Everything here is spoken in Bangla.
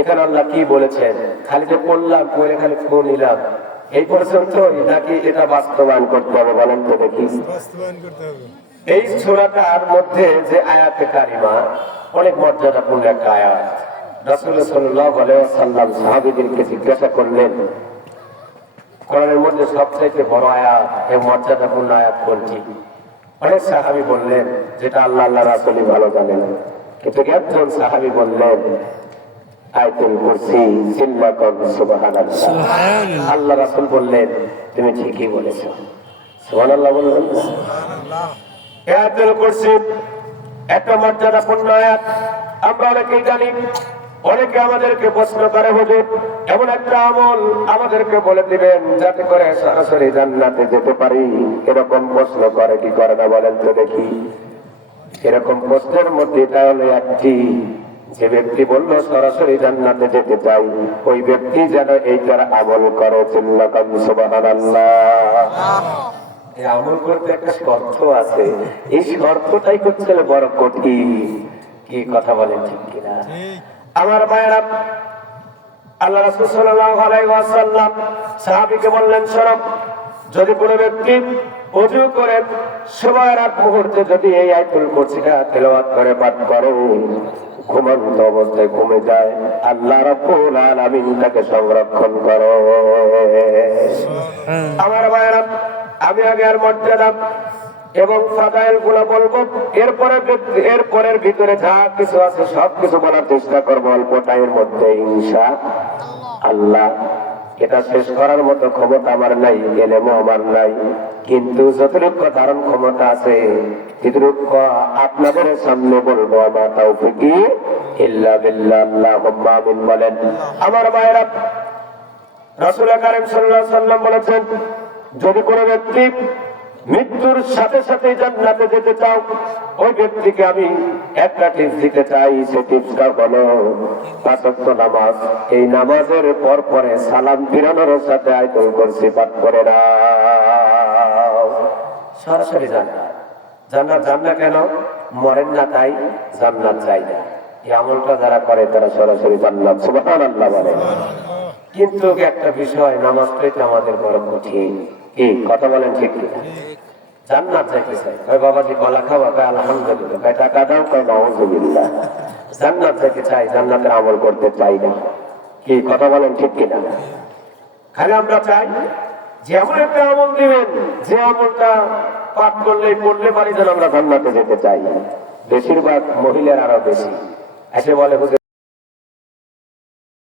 এখানে আল্লাহ কি বলেছেন? খালি যে পড়লাম, পড়ে খালি ফোন নিলাম এই পর্যন্ত, নাকি এটা বাস্তবায়ন করতে হবে? বলেন তো দেখি। বাস্তবায়ন করতে হবে। এই সূরাটার মধ্যে যে আয়াতে কারিমা অনেক মর্যাদাপূর্ণ একটা আয়াত। রাসূলুল্লাহ সাল্লাল্লাহু আলাইহি ওয়াসাল্লাম সাহাবীদেরকে জিজ্ঞাসা করলেন, কোরআনের মধ্যে সবচেয়ে বড় আয়াত এবং মর্যাদাপূর্ণ আয়াত কোনটি? অনেক সাহাবী বললেন যেটা আল্লাহ রাসূলই ভালো জানেন। কিন্তু একজন সাহাবী বললেন আয়াতুল কুরসি, সিল্লাকুম সুবহানাল্লাহ। আল্লাহ রাসূল বললেন তুমি ঠিকই বলেছো। সুবহানাল্লাহ বললেন। আয়াতুল কুরসি একটা মর্যাদাপূর্ণ আয়াত। আমরা অনেকেই জানি, অনেকে আমাদেরকে প্রশ্ন করে হুজুর এমন একটা আমল আমাদেরকে বলে দিবেন যাতে করে সরাসরি জান্নাতে যেতে পারি। এরকম প্রশ্ন করে কি করে না বলেন তো দেখি। এরকম প্রশ্নের মধ্যে এটা হলো একটি, যে ব্যক্তি বললো সরাসরি জান্নাতে যেতে চাই, ওই ব্যক্তি যেন এইটার আমল করে। চিল্লাকুম সুবহানাল্লাহ। এই আমল করতে একটা শর্ত আছে, এই শর্তটাই হচ্ছে বড় কঠিন। কি কথা বলেন ঠিক কিনা? আমার মায়েরা, আল্লাহ রাসূল সাল্লাল্লাহু আলাইহি ওয়াসাল্লাম সাহাবীকে বললেন, শোনো, যদি কোনো ব্যক্তি ওযু করে সময়ের আগ মুহূর্তে যদি এই আয়াতুল কুরসিটা তেলাওয়াত করে পাঠ করে, ঘুমন্ত অবস্থায় ঘুমে যায়, আল্লাহ রাব্বুল আলামিন তাকে সংরক্ষণ করে। আমার মায়েরা, আমি আগে আর মর্যাদা এবং ফাদাইল গুলো বলবো, এরপরের ভিতরে যা কিছু আছে সবকিছু বলার চেষ্টা করবো অল্প টাইমের মধ্যে ইনশাআল্লাহ। এটা শেষ করার মতো ক্ষমতা আমার নাই, এলেমও আমার নাই, কিন্তু যতটুকু ধারণ ক্ষমতা আছে ততটুকু আপনাদের সামনে বলবো। আমার তাওফীকি ইল্লা বিল্লাহ। আল্লাহুম্মা আমিন বলেন। আমার ভাইরা, রাসূল কারীম সাল্লাল্লাহু আলাইহি ওয়াসাল্লাম বলেছেন, যদি কোনো ব্যক্তি মৃত্যুর সাথে সাথে জান্নাতে যেতে চাও, ওই ব্যক্তিকে আমি একটা টিপস দিতে চাই। সে টিপসটা হলো ৫ ওয়াক্ত নামাজ। এই নামাজের পর পরে সালাম ফিরানোর সাথে আয়াতুল কুরসি পাঠ করে নাও, সরাসরি জান্নাত। জান্নাত কেন? মরেন না তাই জান্নাত চাই না। এই আমলটা যারা করে তারা সরাসরি জান্নাত। সুবহানাল্লাহ বলে। কিন্তু একটা বিষয়, নামাজ পড়তে আমাদের বড় কঠিন। কি কথা বলেন ঠিক কিনা? জান্নাত চাইতে চাই, কয় বাবাজি কলা খাওয়া, কয় আলহামদুলিল্লাহ, কয় টাকা দাও, কয় নাউজুবিল্লাহ। জান্নাত চাইতে চাই, জান্নাতের আমল করতে চাই না। কি কথা বলেন ঠিক কিনা? খালি আমরা চাই যে এমন একটা আমল দিবেন যে আমলটা পাঠ পড়লে পারি যেন আমরা জান্নাতে যেতে চাই। বেশিরভাগ মহিলার আরো বেশি এসে বলে